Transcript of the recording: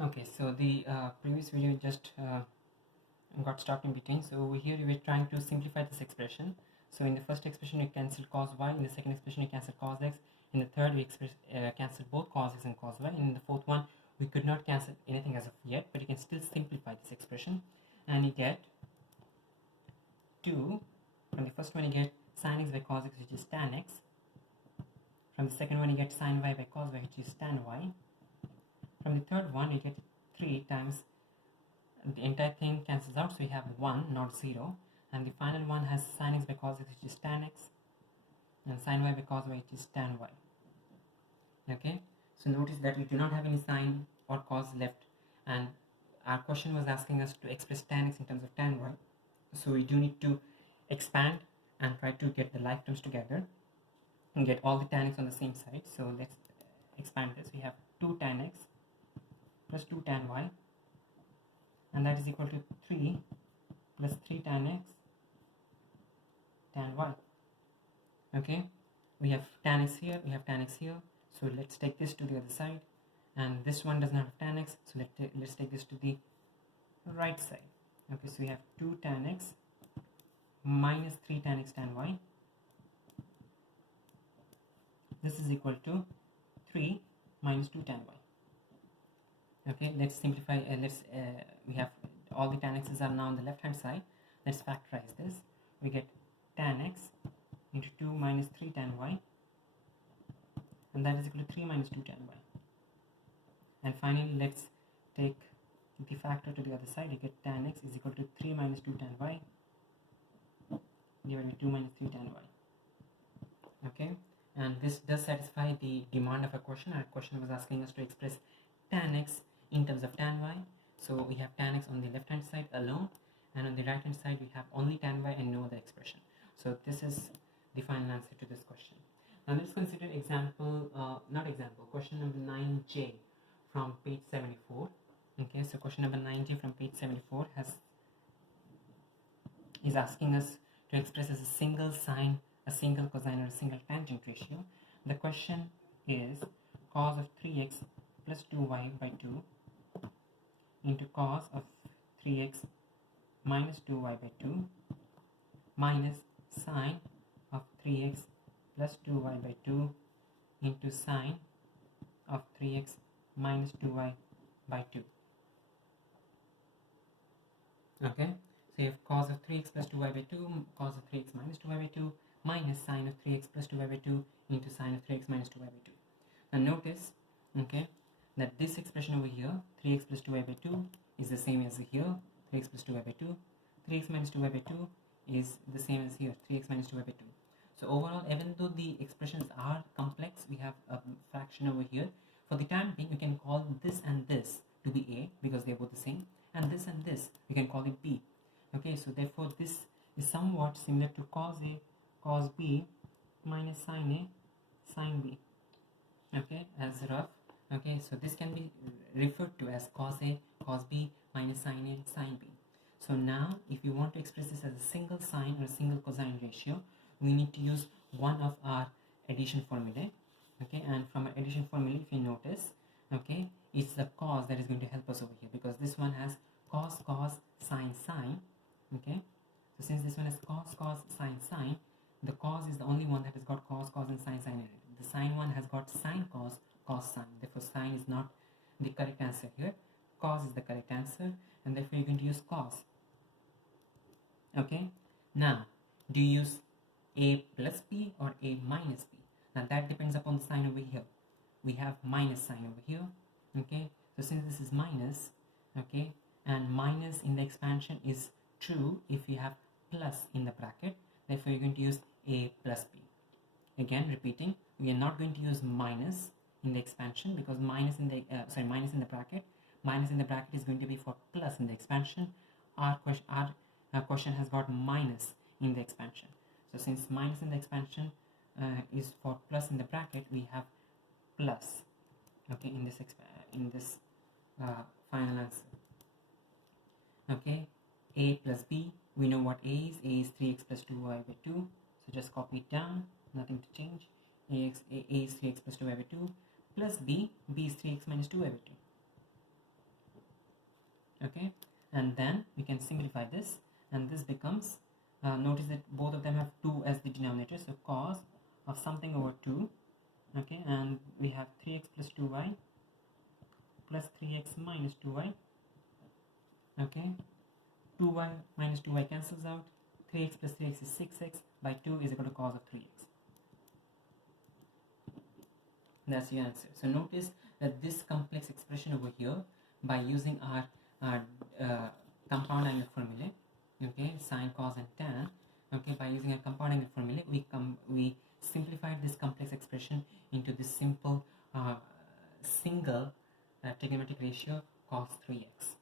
Okay, so the previous video just got stopped in between. So over here we were trying to simplify this expression. So in the first expression we cancel cos y, in the second expression we cancel cos x, in the third we cancel both cos x and cos y, and in the fourth one we could not cancel anything as of yet, but you can still simplify this expression and you get 2. From the first one you get sin x by cos x, which is tan x. From the second one you get sin y by cos y, which is tan y. From the third one you get 3 times the entire thing cancels out, so we have 1, not 0, and the final one has sin x by cos x, which is tan x, and sin y by cos y, which is tan y. Okay, so notice that we do not have any sin or cos left, and our question was asking us to express tan x in terms of tan y, so we do need to expand and try to get the like terms together and get all the tan x on the same side. So let's expand this. We have 2 tan x plus 2 tan y, and that is equal to 3 plus 3 tan x tan y. Okay, we have tan x here, we have tan x here, so let's take this to the other side, and this one does not have tan x, so let's take this to the right side. Okay, so we have 2 tan x minus 3 tan x tan y. This is equal to 3 minus 2 tan y. Okay, let's simplify. We have all the tan x's are now on the left hand side. Let's factorize this. We get tan x into 2 minus 3 tan y, and that is equal to 3 minus 2 tan y. And finally, let's take the factor to the other side. You get tan x is equal to 3 minus 2 tan y divided by 2 minus 3 tan y. Okay, and this does satisfy the demand of a question. Our question was asking us to express tan x in terms of tan y, so we have tan x on the left hand side alone, and on the right hand side we have only tan y and no other expression. So this is the final answer to this question. Now let's consider question number 9J from page 74. Okay, so question number 9J from page 74 is asking us to express as a single sine, a single cosine, or a single tangent ratio. The question is cos of 3x plus 2y by 2 into cos of 3x minus 2y by 2 minus sine of 3x plus 2y by 2 into sine of 3x minus 2y by 2. Okay, so you have cos of 3x plus 2y by 2, cos of 3x minus 2y by 2 minus sine of 3x plus 2y by 2 into sine of 3x minus 2y by 2. Now notice, okay, that this expression over here, 3x plus 2y by 2, is the same as here, 3x plus 2y by 2. 3x minus 2y by 2 is the same as here, 3x minus 2y by 2. So overall, even though the expressions are complex, we have a fraction over here. For the time being, we can call this and this to be a, because they are both the same, and this we can call it b. Okay, so therefore this is somewhat similar to cos a cos b minus sin a sin b. Okay, as rough. Okay, so this can be referred to as cos a cos b minus sin a sin b. So now if you want to express this as a single sine or a single cosine ratio, we need to use one of our addition formulae. Okay, and from our addition formula, if you notice, okay, it's the cos that is going to help us over here, because this one has cos sin sin. Okay, so since this one has cos sin, the cos is the only one that has got cos and sin in it. The sin one has got sin cos sin. Therefore sin is not the correct answer here, cos is the correct answer, and therefore you're going to use cos. Okay, now do you use a plus b or a minus b? Now that depends upon the sign over here. We have minus sign over here. Okay, so since this is minus, okay, and minus in the expansion is true if you have plus in the bracket, therefore you're going to use a plus b. Again repeating, we are not going to use minus in the expansion, because minus in the bracket is going to be for plus in the expansion. Our question has got minus in the expansion. So since minus in the expansion is for plus in the bracket, we have plus. Okay, in this final answer. Okay, a plus b. We know what a is. A is 3x plus 2y by 2. So just copy it down. Nothing to change. A is 3x plus 2y by 2 plus b. B is 3x minus 2y by 2. okay, and then we can simplify this, and this becomes, notice that both of them have 2 as the denominator, so cos of something over 2, okay, and we have 3x plus 2y plus 3x minus 2y, okay, 2y minus 2y cancels out, 3x plus 3x is 6x, by 2 is equal to cos of 3x. That's your answer. So notice that this complex expression over here, by using our compound angle formula, okay, sine, cos and tan, okay, by using a compound angle formula, we simplified this complex expression into this simple single trigonometric ratio cos 3x.